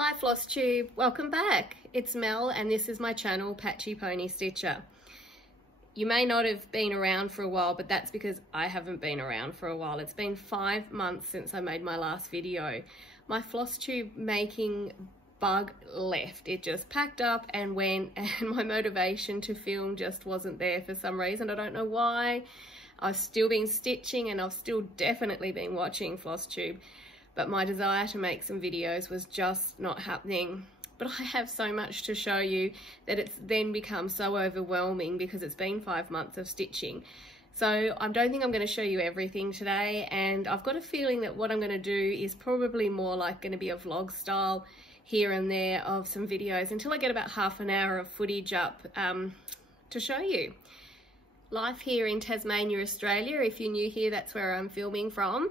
Hi Flosstube, welcome back. It's Mel and this is my channel, Patchy Pony Stitcher. You may not have been around for a while, but that's because I haven't been around for a while. It's been 5 months since I made my last video. My Flosstube making bug left. It just packed up and went, and my motivation to film just wasn't there for some reason. I don't know why. I've still been stitching and I've still definitely been watching Flosstube, but my desire to make some videos was just not happening. But I have so much to show you that it's then become so overwhelming because it's been 5 months of stitching. So I don't think I'm going to show you everything today, and I've got a feeling that what I'm going to do is probably more like going to be a vlog style here and there of some videos until I get about half an hour of footage up to show you. Life here in Tasmania, Australia, if you're new here, that's where I'm filming from,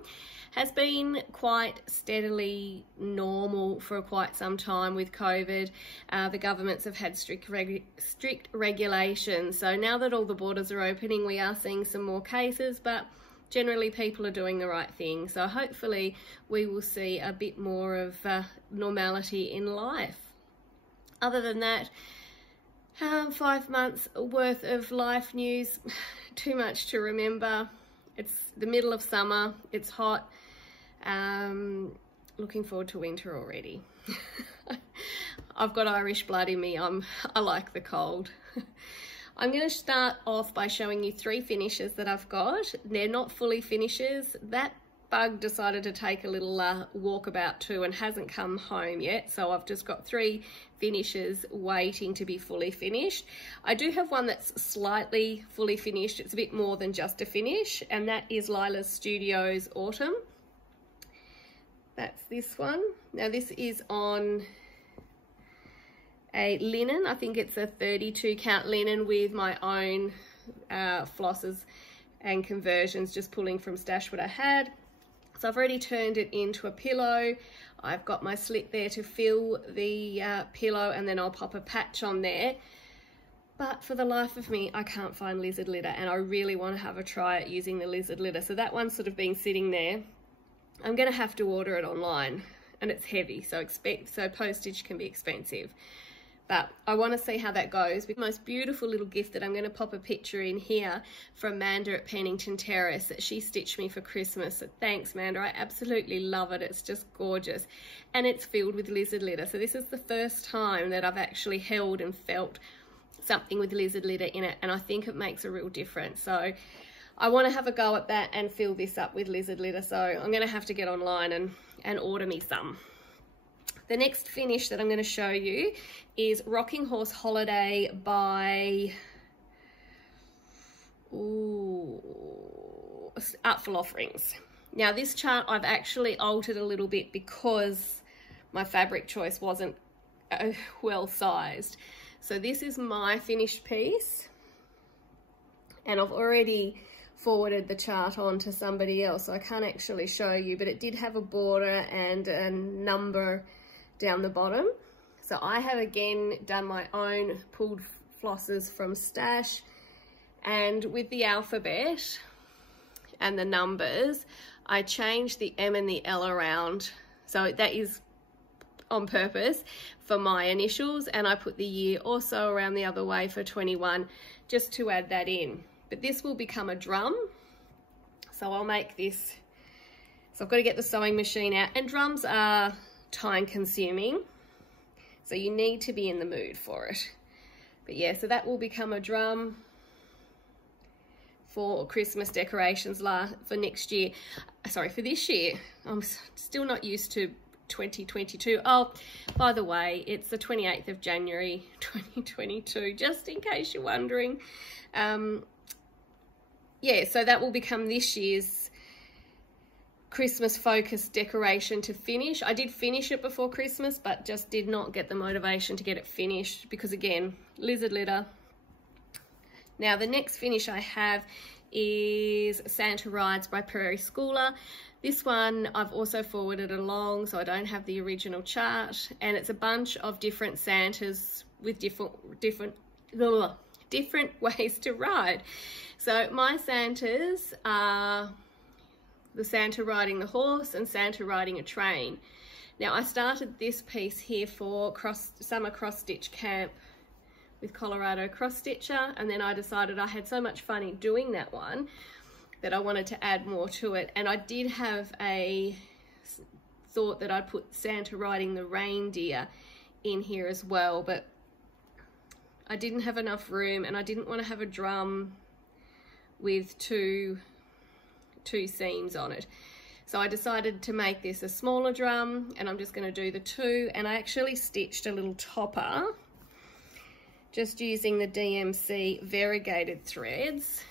has been quite steadily normal for quite some time with COVID. The governments have had strict regulations. So now that all the borders are opening, we are seeing some more cases, but generally people are doing the right thing. So hopefully we will see a bit more of normality in life. Other than that, 5 months worth of life news, too much to remember. It's the middle of summer, it's hot. Looking forward to winter already. I've got Irish blood in me. I like the cold. I'm going to start off by showing you 3 finishes that I've got. They're not fully finishes. That bug decided to take a little walkabout too and hasn't come home yet, so I've just got 3 finishes waiting to be fully finished. I do have one that's slightly fully finished. It's a bit more than just a finish, and that is Lila's Studios Autumn. That's this one. Now this is on a linen. I think it's a 32 count linen with my own flosses and conversions, just pulling from stash what I had. So I've already turned it into a pillow. I've got my slit there to fill the pillow, and then I'll pop a patch on there. But for the life of me, I can't find lizard litter, and I really want to have a try at using the lizard litter. So that one's sort of been sitting there. I'm going to have to order it online, and it's heavy, so postage can be expensive. But I want to see how that goes. The most beautiful little gift that I'm going to pop a picture in here from Manda at Pennington Terrace that she stitched me for Christmas. So thanks, Manda. I absolutely love it. It's just gorgeous. And it's filled with lizard litter. So this is the first time that I've actually held and felt something with lizard litter in it. And I think it makes a real difference. So I want to have a go at that and fill this up with lizard litter. So I'm going to have to get online and order me some. The next finish that I'm going to show you is Rocking Horse Holiday by Artful Offerings. Now this chart I've actually altered a little bit because my fabric choice wasn't well sized. So this is my finished piece, and I've already forwarded the chart on to somebody else, so I can't actually show you, but it did have a border and a number down the bottom. So I have again done my own pulled flosses from stash, and with the alphabet and the numbers I changed the M and the L around, so that is on purpose for my initials, and I put the year also around the other way for 21 just to add that in. But this will become a drum, so I'll make this. So I've got to get the sewing machine out, and drums are time consuming, so you need to be in the mood for it. But yeah, so that will become a drum for Christmas decorations for next year. Sorry, for this year. I'm still not used to 2022. Oh, by the way, it's the 28th of January 2022, just in case you're wondering. Yeah, so that will become this year's Christmas focused decoration to finish. I did finish it before Christmas, but just did not get the motivation to get it finished because, again, lizard litter. Now the next finish I have is Santa Rides by Prairie Schooler. This one I've also forwarded along, so I don't have the original chart, and it's a bunch of different Santas with different ways to ride. So my Santas are the Santa riding the horse and Santa riding a train. Now I started this piece here for summer cross stitch camp with Colorado Cross Stitcher, and then I decided I had so much fun in doing that one that I wanted to add more to it. And I did have a thought that I'd put Santa riding the reindeer in here as well, but I didn't have enough room, and I didn't want to have a drum with two seams on it. So I decided to make this a smaller drum, and I'm just going to do the 2, and I actually stitched a little topper just using the DMC variegated threads.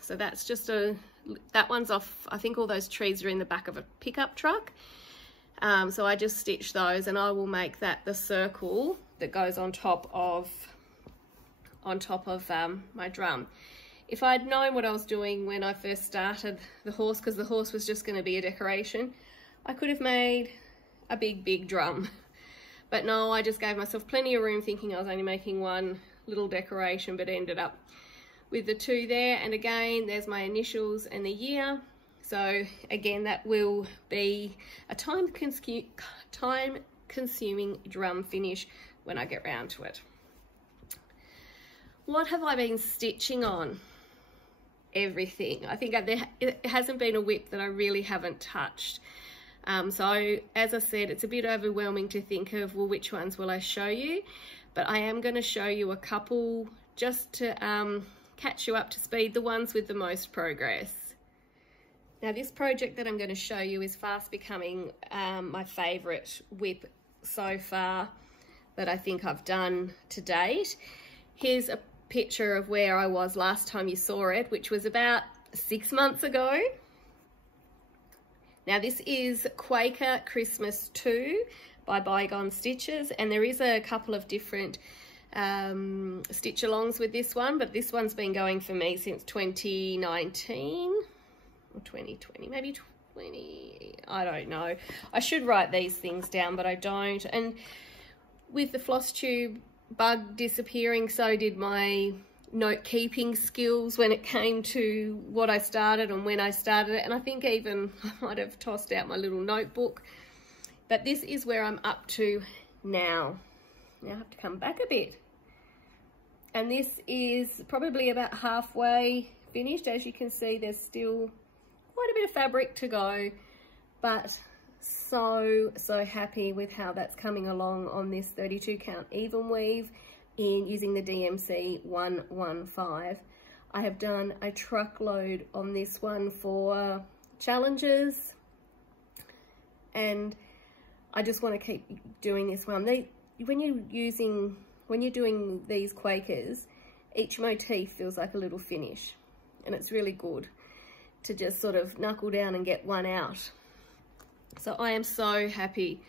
So that's just that one's off, I think all those trees are in the back of a pickup truck. So I just stitched those, and I will make that the circle that goes on top of my drum. If I'd known what I was doing when I first started the horse, because the horse was just going to be a decoration, I could have made a big drum. But no, I just gave myself plenty of room, thinking I was only making one little decoration, but ended up with the 2 there. And again, there's my initials and the year. So again, that will be a time-consuming drum finish when I get round to it. What have I been stitching on? Everything. I think it hasn't been a whip that I really haven't touched. So as I said, it's a bit overwhelming to think of, well, which ones will I show you? But I am going to show you a couple just to catch you up to speed, the ones with the most progress. Now this project that I'm going to show you is fast becoming my favourite whip so far that I think I've done to date. Here's a picture of where I was last time you saw it, which was about 6 months ago. Now this is Quaker Christmas 2 by Bygone Stitches, and there is a couple of different stitch alongs with this one, but this one's been going for me since 2019 or 2020, maybe 20, I don't know. I should write these things down, but I don't. And with the Flosstube bug disappearing, so did my note keeping skills when it came to what I started and when I started it. And I think even I might have tossed out my little notebook, but this is where I'm up to now. Now I have to come back a bit, and this is probably about halfway finished. As you can see, there's still quite a bit of fabric to go, but so happy with how that's coming along on this 32 count even weave in using the DMC 115. I have done a truckload on this one for challenges, and I just want to keep doing this one. When you're doing these Quakers, each motif feels like a little finish, and it's really good to just sort of knuckle down and get one out. So I am so happy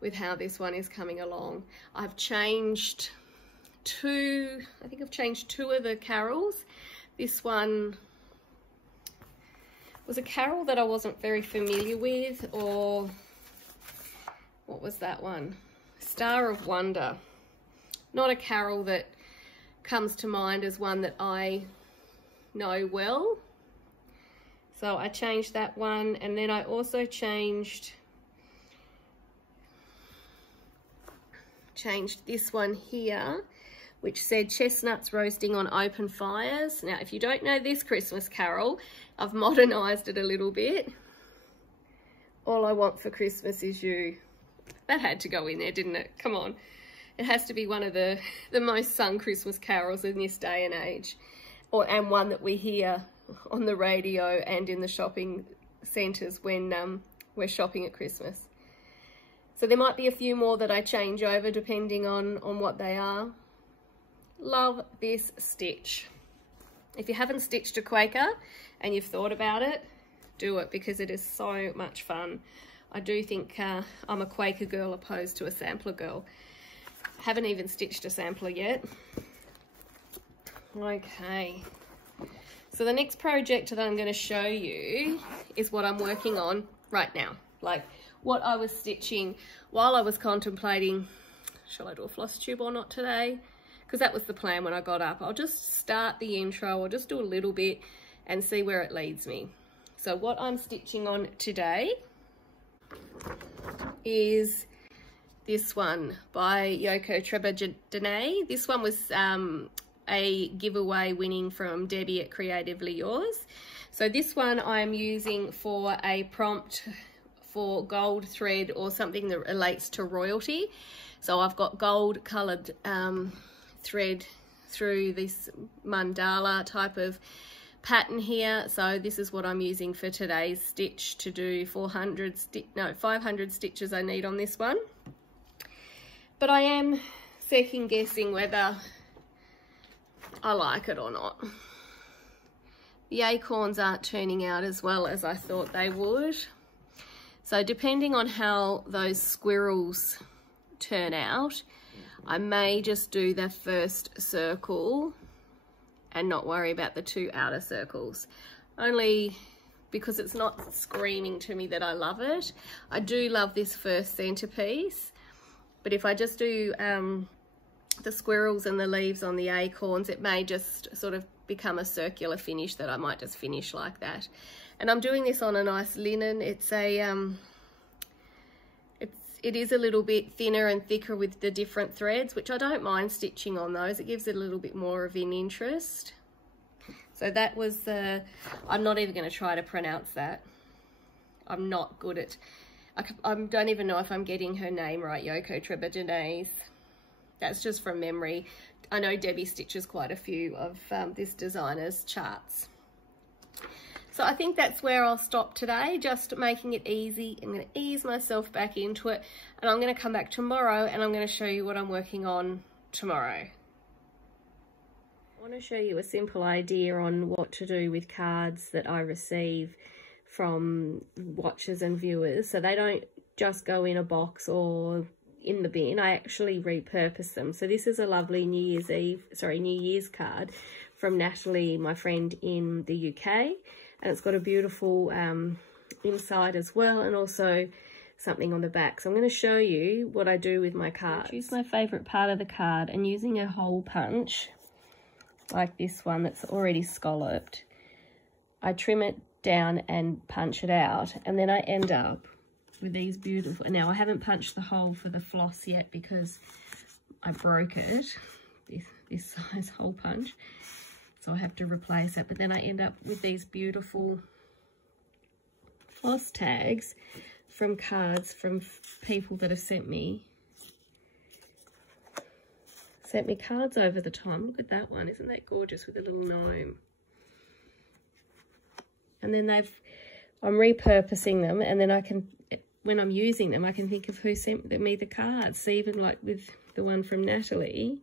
with how this one is coming along. I've changed I think I've changed 2 of the carols. This one was a carol that I wasn't very familiar with, or what was that one? Star of Wonder. Not a carol that comes to mind as one that I know well. So I changed that one, and then I also changed this one here, which said chestnuts roasting on open fires. Now, if you don't know this Christmas carol, I've modernised it a little bit. All I want for Christmas is you. That had to go in there, didn't it? Come on. It has to be one of the most sung Christmas carols in this day and age, and one that we hear on the radio and in the shopping centres when we're shopping at Christmas. So there might be a few more that I change over depending on what they are. Love this stitch. If you haven't stitched a Quaker and you've thought about it, do it, because it is so much fun. I do think I'm a Quaker girl opposed to a sampler girl. Haven't even stitched a sampler yet. Okay, so the next project that I'm going to show you is what I'm working on right now, like what I was stitching while I was contemplating, shall I do a Flosstube or not today? Because that was the plan when I got up. I'll just start the intro, or just do a little bit and see where it leads me. So what I'm stitching on today is this one by Yoko Trebajanae. This one was a giveaway winning from Debbie at Creatively Yours. So this one I'm using for a prompt for gold thread or something that relates to royalty. So I've got gold coloured thread through this mandala type of pattern here. So this is what I'm using for today's stitch to do 500 stitches I need on this one. But I am second guessing whether I like it or not. The acorns aren't turning out as well as I thought they would. So depending on how those squirrels turn out, I may just do the first circle and not worry about the 2 outer circles. Only because it's not screaming to me that I love it. I do love this first centerpiece, but if I just do the squirrels and the leaves on the acorns, it may just sort of become a circular finish that I might just finish like that. And I'm doing this on a nice linen. It's a it is a little bit thinner and thicker with the different threads, which I don't mind stitching on those. It gives it a little bit more of an interest. So that was the, I'm not even going to try to pronounce that. I'm not good at, I don't even know if I'm getting her name right, Yoko Trebajanae. That's just from memory. I know Debbie stitches quite a few of this designer's charts. So I think that's where I'll stop today, just making it easy. I'm going to ease myself back into it, and I'm going to come back tomorrow and I'm going to show you what I'm working on tomorrow. I want to show you a simple idea on what to do with cards that I receive from watchers and viewers. So they don't just go in a box or in the bin. I actually repurpose them. So this is a lovely New Year's card from Natalie, my friend in the UK. And it's got a beautiful inside as well, and also something on the back. So I'm going to show you what I do with my cards. Choose my favourite part of the card, and using a hole punch, like this one that's already scalloped, I trim it down and punch it out, and then I end up with these beautiful, now I haven't punched the hole for the floss yet because I broke it, this size hole punch. So I have to replace it, but then I end up with these beautiful floss tags from cards from people that have sent me cards over the time. Look at that one, isn't that gorgeous, with a little gnome? And then I'm repurposing them, and then I can, when I'm using them, I can think of who sent me the cards. So even like with the one from Natalie,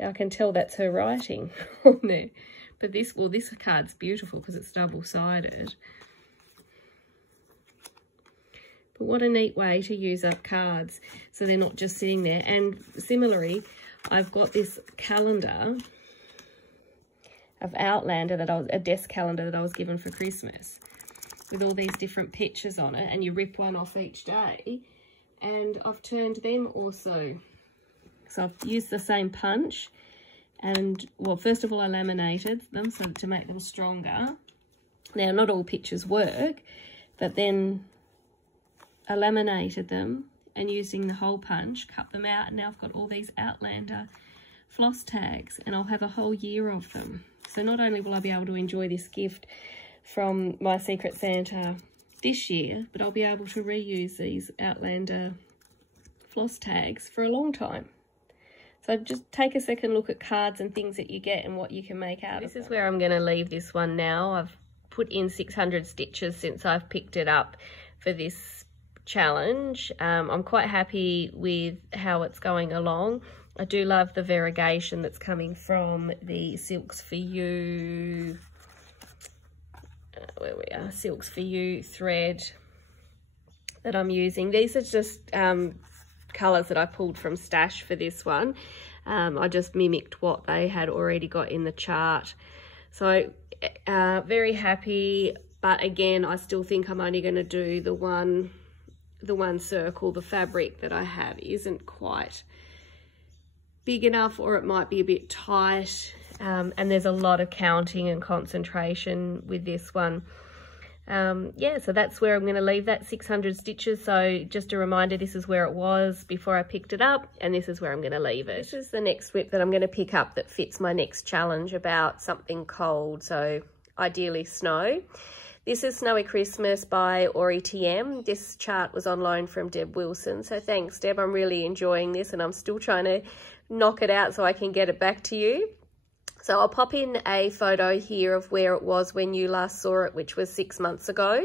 I can tell that's her writing on there. But this card's beautiful because it's double-sided. But what a neat way to use up cards so they're not just sitting there. And similarly, I've got this calendar of Outlander a desk calendar that I was given for Christmas, with all these different pictures on it, and you rip one off each day. And I've turned them also. So I've used the same punch, and well, first of all I laminated them so to make them stronger. Now not all pictures work, but then I laminated them and using the hole punch cut them out, and now I've got all these Outlander floss tags, and I'll have a whole year of them. So not only will I be able to enjoy this gift from my Secret Santa this year, but I'll be able to reuse these Outlander floss tags for a long time. So just take a second look at cards and things that you get and what you can make out of them. This is where I'm going to leave this one now. I've put in 600 stitches since I've picked it up for this challenge. I'm quite happy with how it's going along. I do love the variegation that's coming from the Silks for You, where we are, Silks for You thread that I'm using. These are just colours that I pulled from Stash for this one. I just mimicked what they had already got in the chart. So very happy, but again, I still think I'm only going to do the one circle. The fabric that I have isn't quite big enough, or it might be a bit tight, and there's a lot of counting and concentration with this one. yeah, so that's where I'm going to leave that 600 stitches. So just a reminder, this is where it was before I picked it up, and this is where I'm going to leave it. This is the next whip that I'm going to pick up that fits my next challenge about something cold, so ideally snow. This is Snowy Christmas by Ori TM. This chart was on loan from Deb Wilson, so thanks Deb. I'm really enjoying this and I'm still trying to knock it out so I can get it back to you. So I'll pop in a photo here of where it was when you last saw it, which was 6 months ago.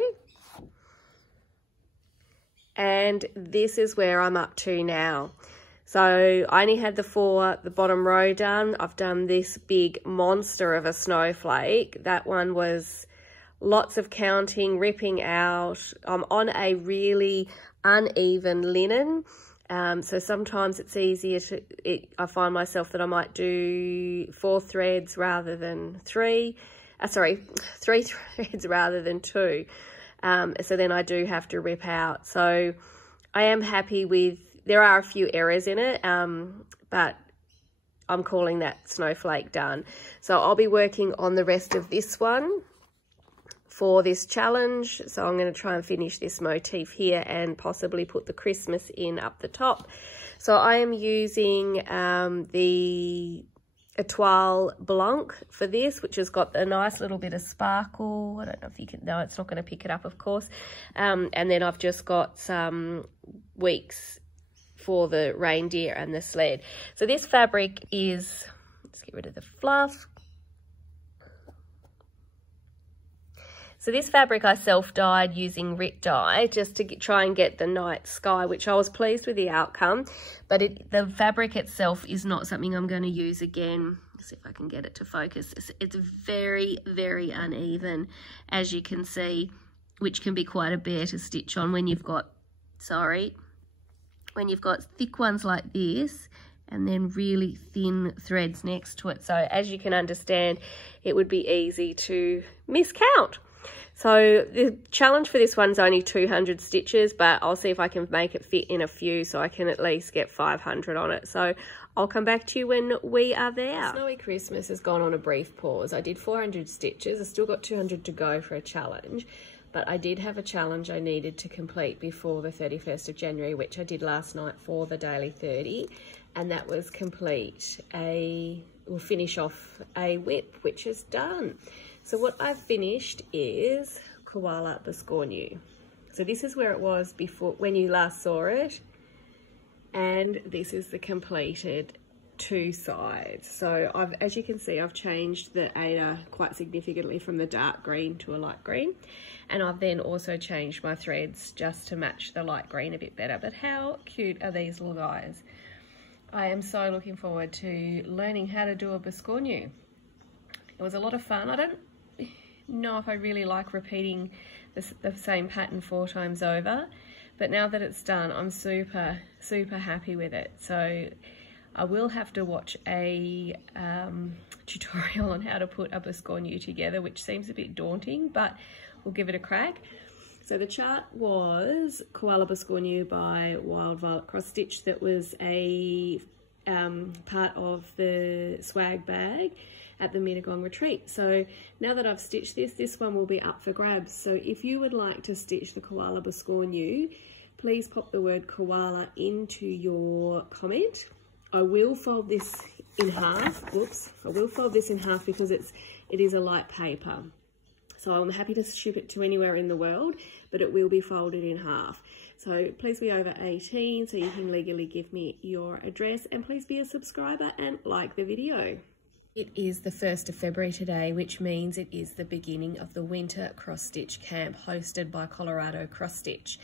And this is where I'm up to now. So I only had the bottom row done. I've done this big monster of a snowflake. That one was lots of counting, ripping out. I'm on a really uneven linen. So sometimes it's easier I find myself that I might do 4 threads rather than 3. 3 threads rather than 2. So then I do have to rip out. So I am happy with, there are a few errors in it, but I'm calling that snowflake done. So I'll be working on the rest of this one for this challenge. So I'm going to try and finish this motif here and possibly put the Christmas in up the top. So I am using the Étoile Blanc for this, which has got a nice little bit of sparkle. I don't know if you can, no, it's not going to pick it up, of course. And then I've just got some weeks for the reindeer and the sled. So this fabric is, let's get rid of the fluff. So this fabric I self-dyed using Rit dye just to try and get the night sky, which I was pleased with the outcome. But the fabric itself is not something I'm going to use again. Let's see if I can get it to focus. It's very, very uneven, as you can see, which can be quite a bear to stitch on when you've got, when you've got thick ones like this and then really thin threads next to it. So as you can understand, it would be easy to miscount. So the challenge for this one's only 200 stitches, but I'll see if I can make it fit in a few so I can at least get 500 on it. So I'll come back to you when we are there. Snowy Christmas has gone on a brief pause. I did 400 stitches. I still got 200 to go for a challenge, but I did have a challenge I needed to complete before the 31st of January, which I did last night for the Daily 30, and that was complete we'll finish off a whip, which is done. So what I've finished is Koala Biscornu. So this is where it was before when you last saw it, and this is the completed 2 sides. So as you can see, I've changed the Ada quite significantly from the dark green to a light green, and I've then also changed my threads just to match the light green a bit better. But how cute are these little guys? I am so looking forward to learning how to do a Biscornu. It was a lot of fun. I don't know if I really like repeating the same pattern 4 times over, but now that it's done, I'm super happy with it. So I will have to watch a tutorial on how to put a Biscornu together, which seems a bit daunting, but we'll give it a crack. So the chart was Koala Biscornu by Wild Violet Cross Stitch. That was a part of the swag bag at the Mittagong retreat. So now that I've stitched this one will be up for grabs. So if you would like to stitch the Koala Biscornu, please pop the word koala into your comment. I will fold this in half. Whoops, I will fold this in half because it is a light paper. So I'm happy to ship it to anywhere in the world, but it will be folded in half. So please be over 18 so you can legally give me your address, and please be a subscriber and like the video. It is the 1st of February today, which means it is the beginning of the Winter Cross Stitch Camp hosted by Colorado Cross Stitch.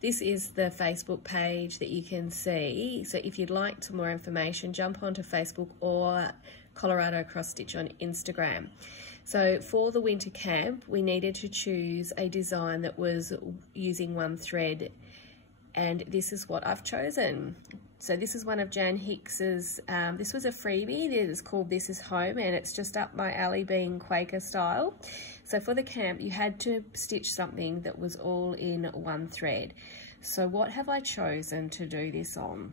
This is the Facebook page that you can see. So if you'd like some more information, jump onto Facebook or Colorado Cross Stitch on Instagram. So for the winter camp, we needed to choose a design that was using 1 thread, and this is what I've chosen. So this is one of Jan Hicks's, this was a freebie. It is called This Is Home, and it's just up my alley being Quaker style. So for the camp, you had to stitch something that was all in 1 thread. So what have I chosen to do this on?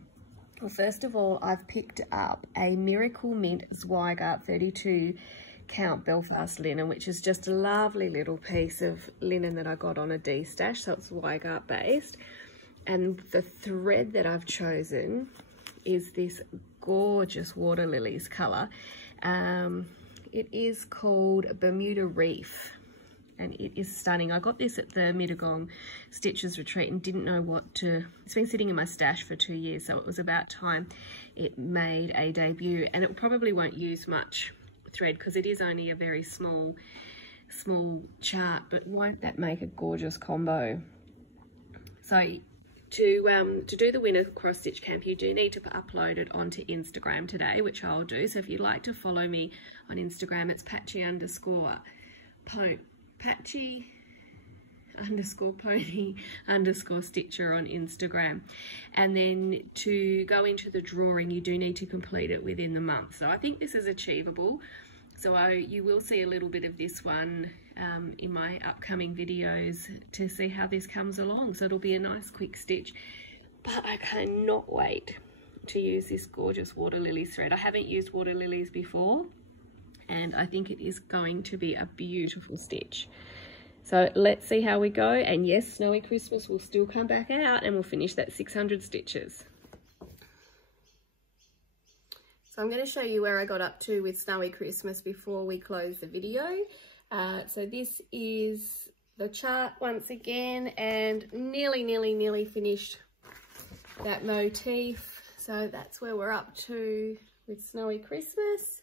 Well, first of all, I've picked up a Miracle Mint Zweigart 32 Count Belfast linen, which is just a lovely little piece of linen that I got on a D-stash, so it's Weigart based. And the thread that I've chosen is this gorgeous water lilies colour. It is called Bermuda Reef, and it is stunning. I got this at the Mittagong Stitches Retreat and didn't know what to... It's been sitting in my stash for 2 years, so it was about time it made a debut. And it probably won't use much thread because it is only a very small chart, but won't that make a gorgeous combo? So to do the winter cross stitch camp, you do need to upload it onto Instagram today, which I'll do. So if you'd like to follow me on Instagram, it's patchy_pony_pony_stitcher on Instagram. And then to go into the drawing, you do need to complete it within the month. So I think this is achievable. So you will see a little bit of this one in my upcoming videos to see how this comes along. So it'll be a nice quick stitch, but I cannot wait to use this gorgeous water lily thread. I haven't used water lilies before, and I think it is going to be a beautiful stitch. So let's see how we go. And yes, Snowy Christmas will still come back out and we'll finish that 600 stitches. So I'm going to show you where I got up to with Snowy Christmas before we close the video. So this is the chart once again, and nearly finished that motif. So that's where we're up to with Snowy Christmas.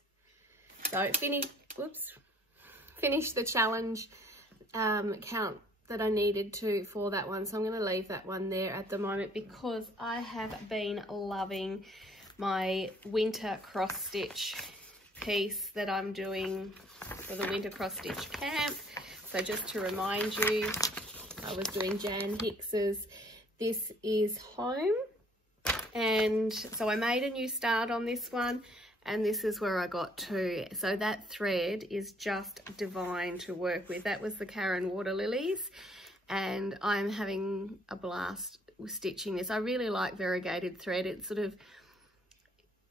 So finished the challenge count that I needed to for that one. So I'm going to leave that one there at the moment because I have been loving my winter cross stitch piece that I'm doing for the winter cross stitch camp. So just to remind you, I was doing Jan Hicks's This Is Home, and so I made a new start on this one, and this is where I got to. So that thread is just divine to work with. That was the Karen Water Lilies, and I'm having a blast with stitching this. I really like variegated thread. It sort of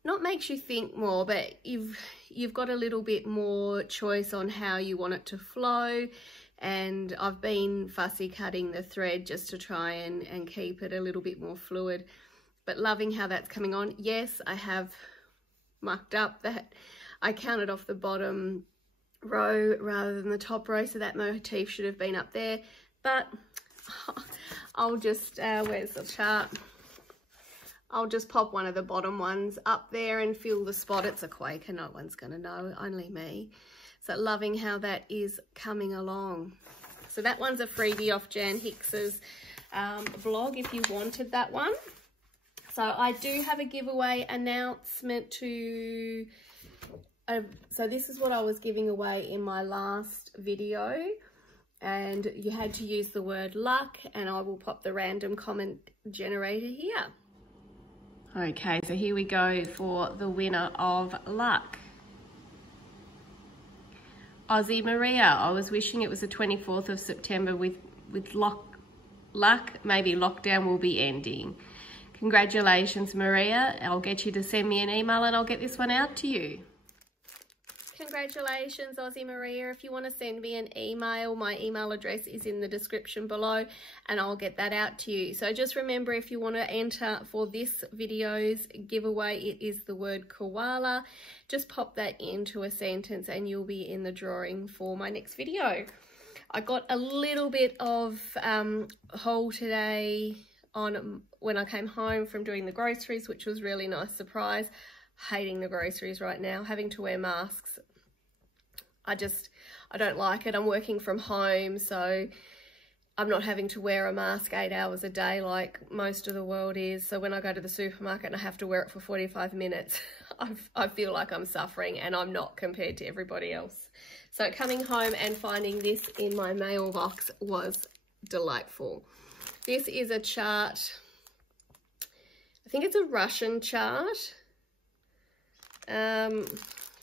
not makes you think more, but you've got a little bit more choice on how you want it to flow. And I've been fussy cutting the thread just to try and keep it a little bit more fluid, but loving how that's coming on. Yes, I have mucked up that I counted off the bottom row rather than the top row, so that motif should have been up there, but I'll just where's the chart? I'll just pop one of the bottom ones up there and fill the spot. It's a Quaker, no one's going to know, only me. So loving how that is coming along. So that one's a freebie off Jan Hicks's blog if you wanted that one. So I do have a giveaway announcement to... so this is what I was giving away in my last video. And you had to use the word luck, and I will pop the random comment generator here. Okay, so here we go for the winner of luck. Aussie Maria, I was wishing it was the 24th of September with luck, maybe lockdown will be ending. Congratulations, Maria. I'll get you to send me an email and I'll get this one out to you. Congratulations, Aussie Maria. If you want to send me an email, my email address is in the description below and I'll get that out to you. So just remember, if you want to enter for this video's giveaway, it is the word koala. Just pop that into a sentence and you'll be in the drawing for my next video. I got a little bit of haul today on when I came home from doing the groceries, which was really nice surprise. Hating the groceries right now, having to wear masks. I don't like it. I'm working from home, so I'm not having to wear a mask 8 hours a day like most of the world is. So when I go to the supermarket and I have to wear it for 45 minutes, I feel like I'm suffering, and I'm not compared to everybody else. So coming home and finding this in my mailbox was delightful. This is a chart. I think it's a Russian chart.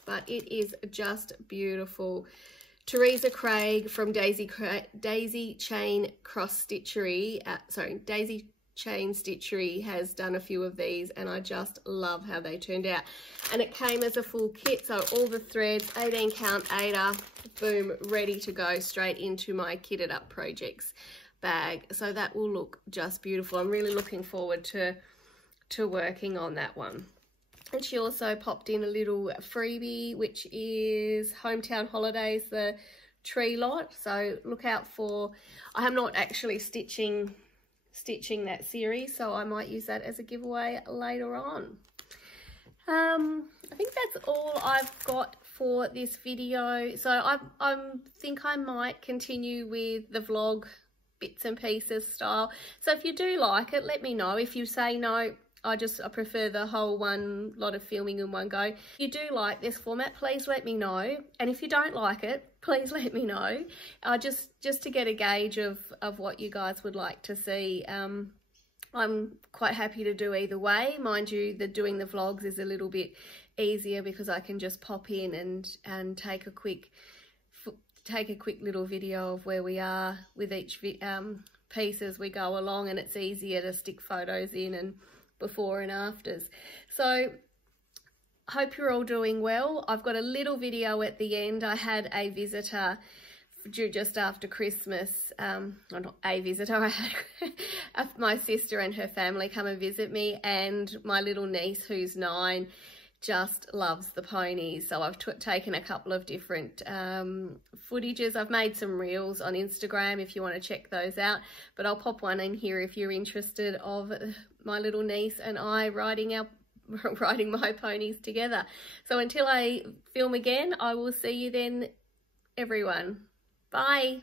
But it is just beautiful. Teresa Craig from Daisy Chain Cross Stitchery, Daisy Chain Stitchery has done a few of these, and I just love how they turned out. And it came as a full kit, so all the threads, 18 count aider, boom, ready to go straight into my kitted up projects bag. So that will look just beautiful. I'm really looking forward to working on that one. And she also popped in a little freebie, which is Hometown Holidays, the tree lot. So look out for, I am not actually stitching that series, so I might use that as a giveaway later on. I think that's all I've got for this video. So I think I might continue with the vlog bits and pieces style. So if you do like it, let me know. If you say no, I prefer the whole one lot of filming in one go. If you do like this format, please let me know. And if you don't like it, please let me know. Just to get a gauge of what you guys would like to see. I'm quite happy to do either way. Mind you, doing the vlogs is a little bit easier because I can just pop in and take a quick little video of where we are with each piece as we go along, and it's easier to stick photos in and before and afters. So hope you're all doing well. I've got a little video at the end. I had a visitor just after Christmas, not a visitor, I had my sister and her family come and visit me, and my little niece who's 9 just loves the ponies. So I've taken a couple of different footages. I've made some reels on Instagram if you want to check those out, but I'll pop one in here if you're interested, of my little niece and I riding my ponies together. So until I film again, I will see you then, everyone. Bye.